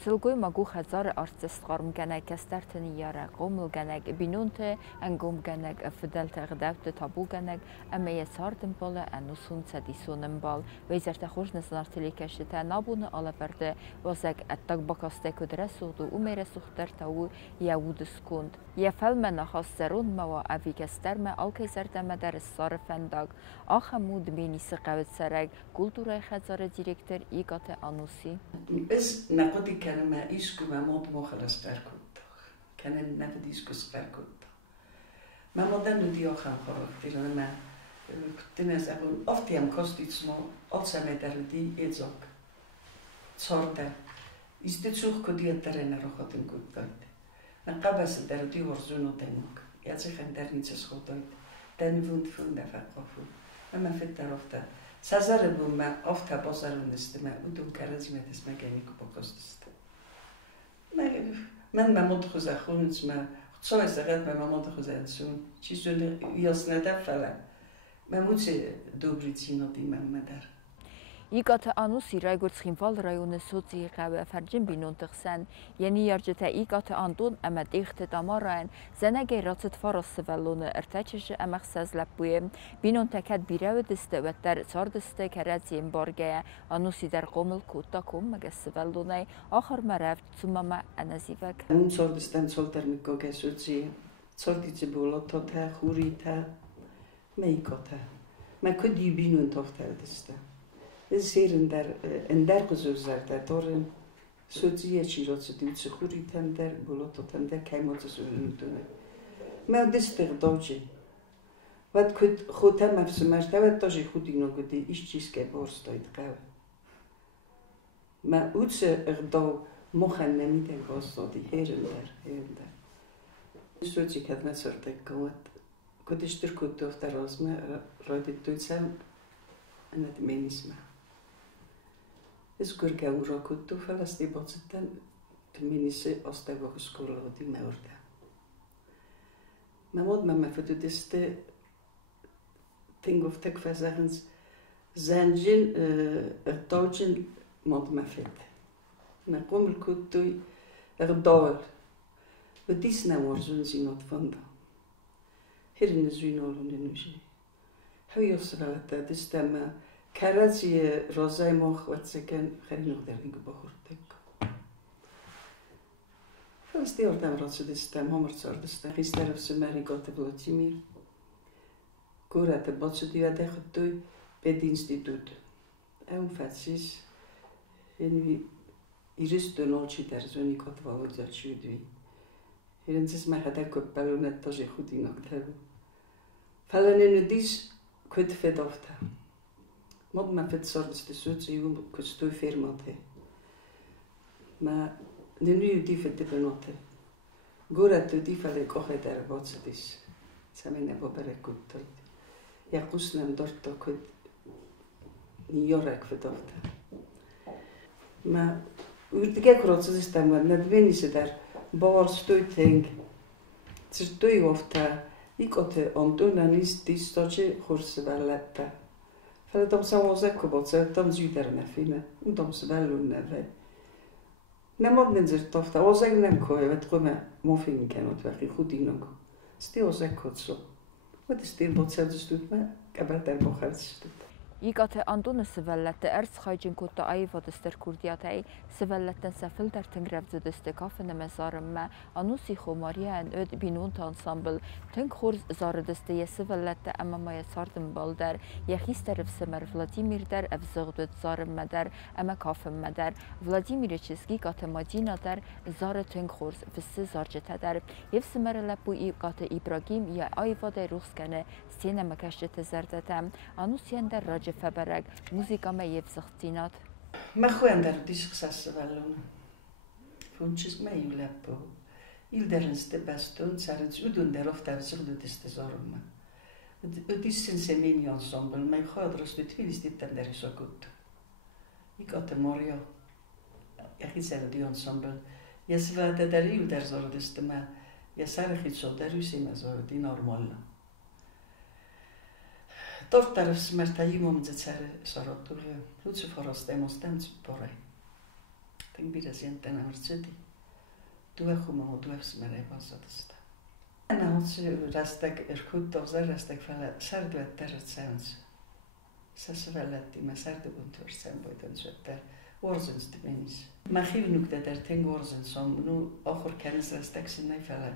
Sılgoy magu xazar artistlarım gənek kəstərtini yara qomul gənek binunte engom gənek fidel təqdəvdə tabu gənek əməyə sardım bala ənusun sədisonun bal vəzərtə xorjnızın artilikəşitə nabunu alabərdə vəzək əttak bakaste ködrəs oldu umere suxtər tavu yavud skund yefəlmə naxasərun məva əvi kəstərmə alkəysərdəmədər sarı fəndag axamud benisi qəvət sərək kulturaya xəzarı direktör İqatə Anusi. كان ما إيشكو ما مود مخلص كاركوت كان النفد إيشكو سكاركوت ما مودن دي أخان خرجت لأن ما كنت نازل أفتيام كوستيت سمو ألسا مدر دي إيزوك صارت يستشوف كدي الترين روحتن كوتايت نقابس در دي ورزونو تنوك ياتي خندر نيتس خوتايت تاني فوند فوند فقفو أما في الترفتا سازر بوما أفتا بازارون استماع ودون كارزمة اسمها كانيكو بقصدست من ما مدخل خون اسمه خصوصا استغل ما مدخل زنسون چیزی یاسنده فلا ما موچه دوبریتینو دی من مدر İqatə Anusi Raygur Xinval rayonu soci qəvə fərcin binuntıqsən yeni yarcıtə İqatə Andun əməd ixtidamarayn zənəgə raçıt faros sıvəllonu ərtəçişi əmək səzləb binun təkəd birəvə distəvətlər sardistə kərəziyin bargəyə Anusi dər qomul kuddakum məgə sıvəllonay axır mərəv tsumama ənəzivək. Nun sardistən soltərmikko gəsöci sardici bolototə, xurita, meykotə. Mən ködi binun toftərdistə. Zeer en der gezuzlar der doren soziye çirotsu diutsu khuritan der bolototan der kaymotsu sönütüne. Ma destir doji. Vat kut khotam mafsumash davat doji khudino gudi ishchiske borstoyt qav. Ma utse erdo mohanami der gostodi herender. Sozi kadna sortek got. Kodishtir kutof der rozma rodit tutsam anat menisma. Es gurga ura kuttu falasti botsetan minise ostava skola di meurda. Mamod mama fotodeste ting of tek fazagens zanjin ertogin mod mafet. Na komel kuttu erdol. Vedis na warzun sinot fanda. Hirin zwinolun enuji. Hayosrata destama Karazi rozay moch watseken kherinug derning bohurtek. Fasti ordam rotsudistam homortsordistam Hislerov Sumari gote Vladimir. Kurate botsudia dechtuy pedinstitut. Un fatsis envi iris de noci der zoni kot Volodya chudvi. Hirensis ma hada kopalonet toje khudinok tabu. Falanen dis kut fedofta. Mod ma fet sorts de soci um kustu firmate. Ma de nu di fet de benote. Gora tu di fale kohe der botsidis. Samene bobere kutot. Ja kusnem dorto kut ni jorek fedofta. Ma urtige krotsis tam nadveni se der bor stuiteng. Zertui ofta ikote ontunanis distoce horsvalata. För de som var säkra på att de zyder med fina och de som väl unnar. När man den zert ofta och sen nem ko vet komma muffin kan och vara khudinok. Stil säkert så. Vad det stil på sätt stut med kabartar på halst. İqatə Andun sıvəllətdə ərz xaycın kutta ayvadыстır kurdiyatəy sıvəlləttən səfildər tıngrəvzədistə kafənə məzarımmə Anusi xomariyan öd binun ansambl tınq xorz zarıdistə yə sıvəlləttə əməmaya sardım baldər yəxistərif səmər Vladimirlər əvzıqdöd zarımmədər əmə kafənmədər Vladimir çizgi qatə madinadər zarı tınq xorz fıssı zarcətədər yev sımərələ bu İqatə İbrahim yə ayvadə ruxskənə stənə məkəşcətə zərdətəm Anusiyan der فبرق موسیقا ما يفسختينات ما خوان در دیش خساس والون فونچس ما یولپو il derns de baston sarets udun der ofta zurdu deste zorma udis sensemeni ensemble mai khodros de twilis dit der so gut ikate morio yahisel di ensemble yesva de der il der zor deste ma yasarkhit so der usima zor di normal Tortar smerta imom zecer sorotuje. Lucu forostemos ten poraj. Ten birasienten artsedi. Due khuma due smere basodsta. Ana otsi rastak erkuttovza rastak fala sarduet tertsens. Sasvelatti ma sarduguntur semboiden sötter orzens dimenis. Ma khivnuk der ten orzens som nu ochor kenes rastak sinai fala.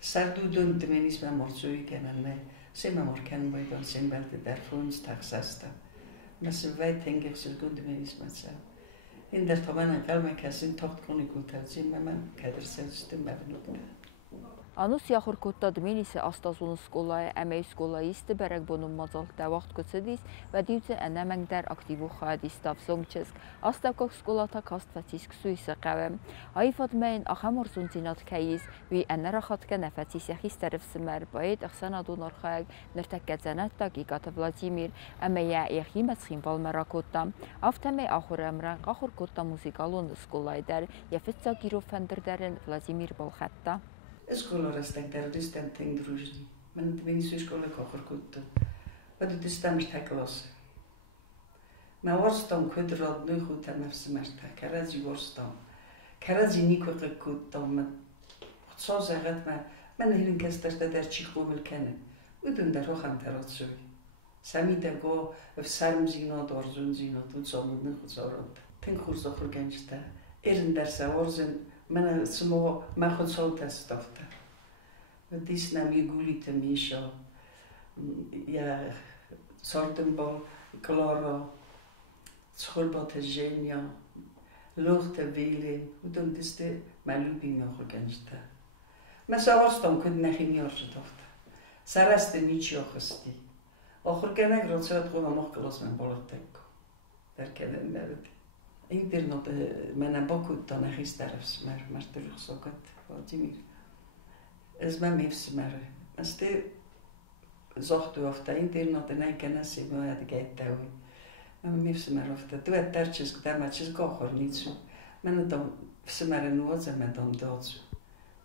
Sardudun dimenis ma morzui kenanne. Sema morken boiden sembelte der funs taxasta. Ma se veit tenger sul gundimenis matsel. In der Tabana kalmakasin tocht konikultel zimmerman kader selbstem mevnukte. Անուս յախորկոտա դմինիսը աստազուն սկոլայ əmək սկոլայիստը բərək բոնում մազալտə vaxt կծդիս və դիուծə ənəməng դər ակտիվու խայադիստավ զոնգչեսկ աստակոք սկոլata կաստվացիս կսույսը qəvəm. Այվատ մայն ախամորզուն զինատ կայիս վի ənərախատկə nəfətis yəxistərif սմər բայդ əxsanadun orxayag նրտəkkəzənət դակիկատը Վլադիմիր əməyə yəxիմət խիմվալ մərակոտda. Ավտəməy ախոր əmrən ախորկոտda muzikալون սկոլայ դər yəfitsa գիրով fəndrdərin Վլադիմիր Bolxətda. Школа растегдердистен тен дружни. Мен двинису школа кохоркутtu. Vadudistam taklos. Ma воrstam квадрат нөхүтэ мавсмарта. Карази воrstam. Карази никоқкуттам. Цозагат ма мен хилин кестердэ дэр чихгумэл кэнэ. Удун дэр хохан таратсуй. Самида го в сармзино дорзунзино туцомуд нөхүцорот. Тен курсохор гэнжтэ. Эрен дэрсэ орзен Men smo machod soltestofta. Dis nam igulite misho. Ja sorten bol kloro. Schoolbote genio. Luchte wili. Udon diste malubi nog gensta. Ma saostom kud nachin jorstofta. Saraste nichiochsti. Ochor kenek rotsot gona nog klos men boloteko. Der kenen merdi. Internet men bokut dan gisterfs maar terug sokat Vladimir. Es ma mifsmer. As te zocht u of ta internet en ein kenasi mo ad geitaw. Ma mifsmer of ta tu terches gdamatches gochor nitsu. Men dan fsmer no zeme dan dots.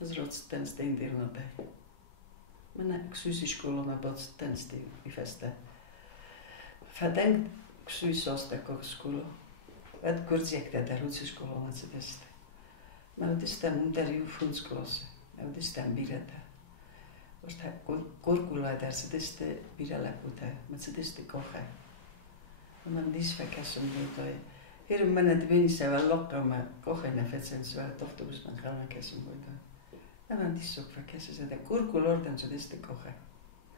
Es rots ten stein internet. Men ksusi škola ma bot ten stein I feste. Faden ksuisos ta koch škola. Wat kurziekte der Russe Schule on het beste. Maar het is dan der Jufundsklosse. Het is dan birata. Was het kurkula der se deste birala puta. Met se deste kocha. En dan dis verkessen wordt. Hier men het winst wel lokker maar kocha in fetsen zo toch dus man gaan kessen wordt. En dan dis ook verkessen ze de kurkula dan se deste kocha.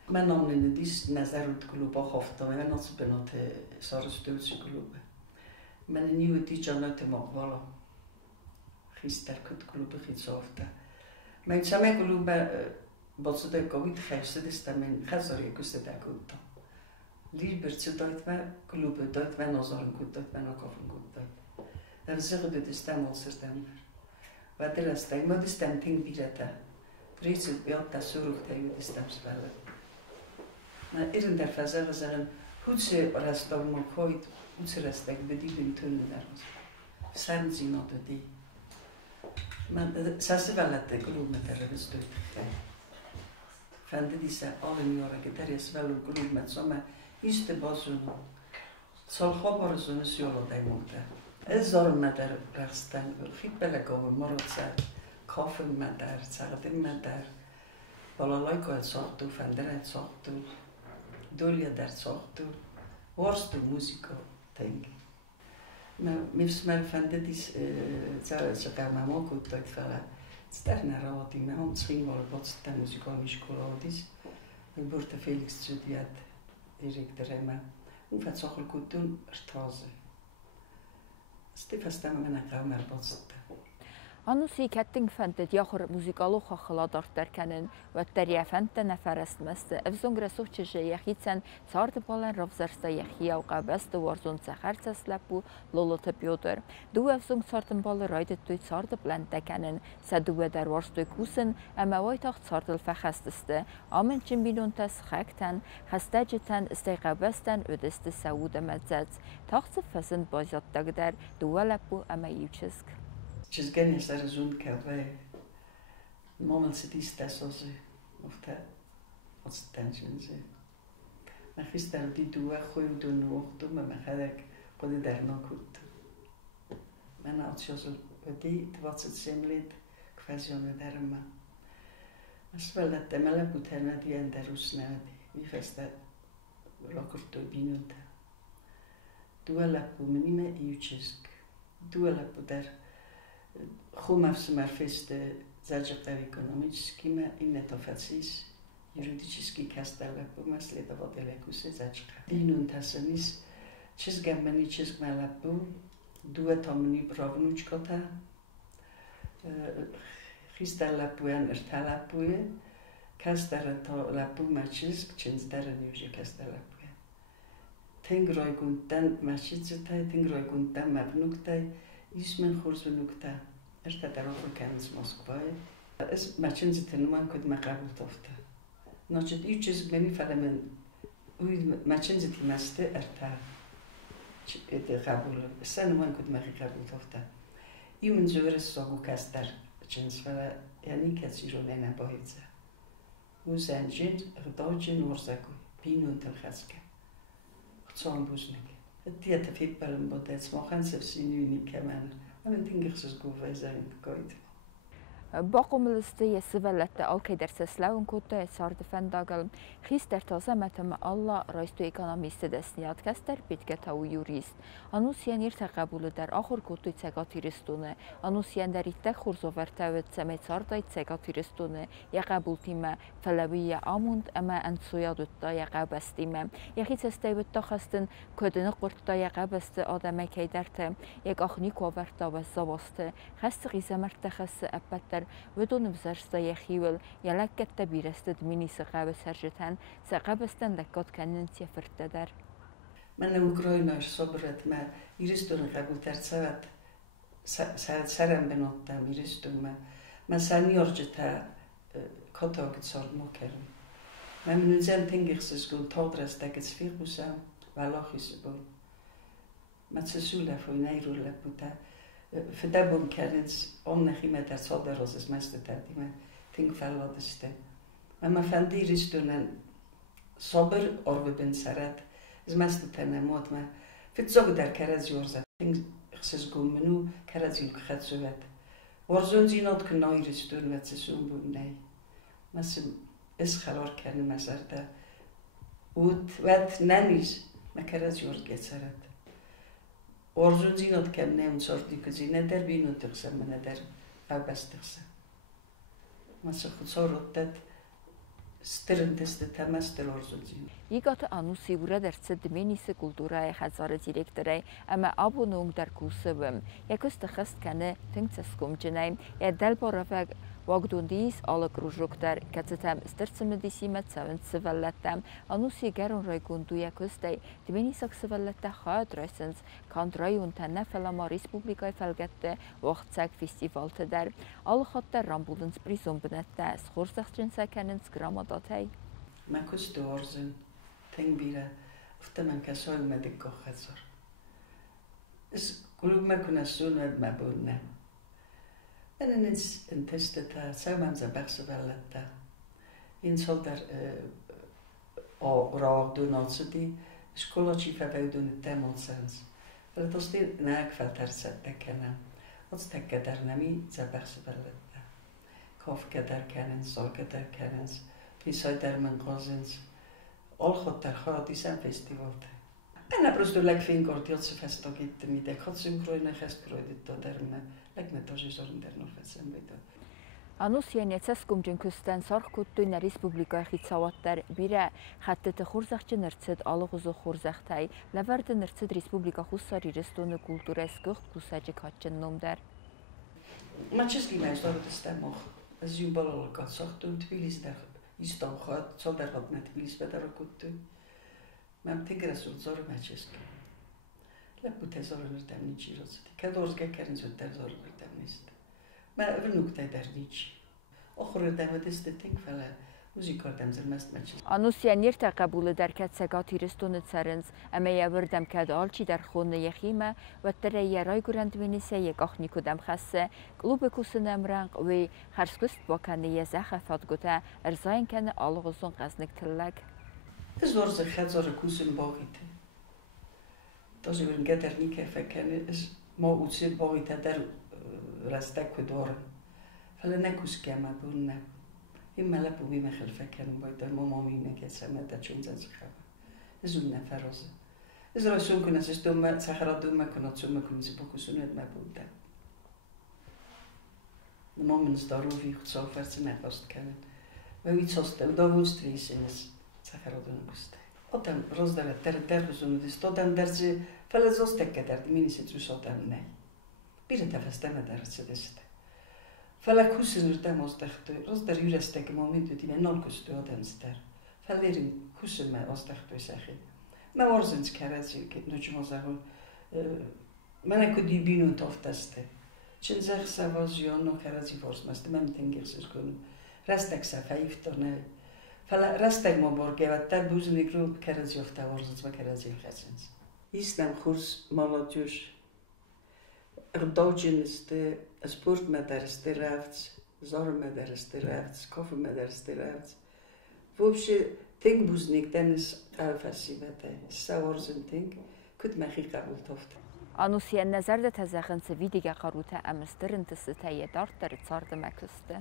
Men dan in dis nazarut klub hofta en dan se benote sorstulse klub. Men een nieuwe teacher uit de Mogwalla. Gisteren kut klub gitsofta. Men samen klub botse de covid geeste dus dat men gazor je kuste dat goed. Liever ze dat we klub dat we nos al goed dat we nog of goed dat. Dat zeggen de stem al september. Wat er is dat maar de stem ting birata. Precies beeld dat zorg dat je de stem spelen. Maar in der fase zeggen hoe ze als dan maar gooit. Utsrestek bedilin tunne nervos. Sensi noto di. Ma sasse vallate kilometer bestuit. Fande disse alle njora geteries velu kilometer ma iste bosun. Sol khobor zone sjolo dai monte. Ezor meter rastan fitbele go morotsa. Koffen meter, sardim meter. Balalaiko et sortu fandere et sortu. Dolia der sortu. Worstu musico. Denk. Maar mifsmer fande dis ze gaan maar ook goed uitvallen. Sterna raad in mijn hand misschien wel wat de muzikale school is. Ik word Felix studiert direct rema. Hoe vet zo goed doen straße. Stefan stemmen naar kamer botst. Anusí ketting fented jachor muzikalocha chaladartar kennen, wat der jefente neferest meste, evzongre sochtje jechicen, zardebalen ravzersta jechiauqa beste warzon zecherces lepu, lolote Piotr. Du evzong zardenballen reidet durch zardeblente kennen, se duwe der warstoi kusen, waitach zardel vergesteste, amenchen binuntes gekten, gestedjeten stega besten ödeste saude metzets, tachtse fessend bajat dagder, duwe lepu juchesk. Čezgenje se razumke dve. Moment se tiste soze. Of te odstenčen se. Na gister die doe goeie doen nog doen, maar me ga ik kon die daar nog goed. Men had zo wedi 27 lid kvesionet erma. Asvelette meillä kutena dienterusnädi, vifesta lokurtui pinunta. Tuoläppu menime iučisk. Tuoläppu der chumavsmar feste zadžaptav ekonomičskime i netofacis juridičski kastaläppu masleda vodelekuse začka. Pinunta sanis českameni českmaläppu duetomni provnučkota Christaläppujen ertaläppuja kastaläto läppu mačisk čenstaren juže kastaläppuja. Tengroikuntan mačitsutai, tengroikuntan mavnuktai, ismen hursvenukta. Ertadar obrukens Moskvai. Es mačinziten numan kod maqabultofta. Nočet iučisk meni falamen mačinziti maste erta. Ete qabul. Sen numan kod maqabultofta. Imen zores sogu kastar čensvala yani katsironena bohitsa. Uzanjin rdojin orzaku pinuntel khaska. Chcon buznek. Dieta fippalen bodets mohan sevsinuni keman. Men tingerses guvesen goit. Bakomliste yesivellette alkayderse slavunkutte sardefendagal khistertaza meteme alla raistu ekonomiste desniyat kester bitketavu jurist. Anusien irtaqabulu der axur kutu tsegatiristune. Anusien der ittek xurzovertevet semet sardait tsegatiristune. Yaqabultime felawiya amund ama entsuyadutta yaqabestime. Yaxitsestevutta xastin ködünü qurtta yaqabeste adame keyderte. Yaqaxnikoverta ve zavaste. Xasti gizemerte xasti appetter بدون بزرستا يخيول يلقت تبيرست مني سقاب سرجتان سقابستن لقد كانن سيفرت در من اوکرایناش صبرت ما ایرستون قبول ترسات سرم بنوتم ایرستون ما سانیارجتا کاتاگت سال مکرم من منوزن تنگیخسس گون تادرستگت سفیقوسم ولاخیس بون ما تسوله فوی نیروله بوده فدابون کردنس آن نخیمه در سال در روزش مست تردیمه تنگ فلادشته اما فندیرستونن صبر آرو بن سرد از مست تنموت ما فتزاگ در کرز یورزد تنگ خسز گومنو کرز یلک خد سوید ورزون زیناد که نایرستون و تسون بود نی مثل از خلار کردن مسرده ود ننیز ما کرز یورز گت سرد Orzun zinot kem ne un sorti così ne der vino tixsem ne der abastixsem. Ma sorottet stirnteste tamastel orzun zin. Igat anusi ura der sedmenise kultura hazar direktore ama abonung der kursevem. Jakost khast kane tingseskum jnaim ya dalboravag Wagdundis alle krujokter katsetem stertsemedisimet sevensevelletem anusi geron raigundu yakostei dmenisak sevellette khadresens kandrayun tanfelama respublika felgette wachtzeg festivalte der al khatter rambulens prisumbenette schorsachjensa kenens gramadatei Makus dorzen tengbira uftaman kasoy medik khazar is kulub makunasuna mabunna En in testeta saman za bersevelletta. In solder raag doen als die scholaci faveudun temonsens. Wel dat is naak faterset tekenen. Wat stekke der nami za bersevelletta. Kofke der kennen, solke der kennen. Pisai der men gozens. Al god der gaat is een festival. En dan prosto lek fin kortiotse festogit mi de gaat synchroine gestproidit to derme. Lek me to zorn der norfetsem bitte. Anusien yetseskumjun küsten sarkuttuina respublika khitsavatter bire khattete khurzaqchen ertset alghuzu khurzaqtay lavarden ertset respublika khussari restonu kulturesk khusajik hatchen nomder. Mancheski meistar testemog. Az jubalol katsachtu Tbilis der istan khat soder hat net Tbilis vedar kuttu. Mam tigresul zor Mancheski. Lepu tezorun temnici rozti. Kedorske kerin zötter zorun temnist. Ma vnukte der nici. Okhur demeteste ting fele muzikar demzel mest Mancheski. Anusien irtaqabul der katsagati restonut sarens ameya verdam kad alchi der khone yakhima wa teraya raygurand venise yaqniku dam khasse klube kusunem rang ve kharskust bakane yazafat gota erzayn kan alghuzun qaznik tillak. Es zorze khazor kusum bagit. Das über den Gedernike verkennen ist mal utsit bagit der رستك ودور فلنكوس كما قلنا إما لبوبي ما خلفك كانوا بيدا ماما مينا كسمة تشون زخبة زوجنا فروزة إذا رسون كنا سستوما سحرة دوما كنا تسوما كنا سبوكو سنة ما بودا ماما من ضروري خد سافر سنة قصد كانت ويت صوت داون ستريسينس سحرة دوما قصد أتم روزدار تردرزون دستودن درجة فلزوستك كترد ميني ستروسودن ناي بيرة تفستنا درجة دست فلكوسن رتم أستخدم روزدار يرستك مومنت دي من نالكوستو أدمستر فليرين كوسن ما أستخدم سخي ما ورزنش كرازي كت نجمع زهول من أكدي بينو تفتسته چن زخ سوازیانو كرازي فورس مست من تنگيرسز كونو رستك سفايف ترنه فلا رستك ما برگه و تا بوزنی رو کرازی افته ورزش و کرازی خسنس. ایستم خورس مالاتیوش. اقداجن است اسپورت مدرسه رفت، زار مدرسه رفت، کافه مدرسه رفت. وبشه تنگ بوزنیک دنس قفسی بده. سوارزن تنگ کد مخی قبول تافت. آنوسی نظر ده تزخن سوی دیگه قروته امسترن تستایی دارت در صارد مکسته.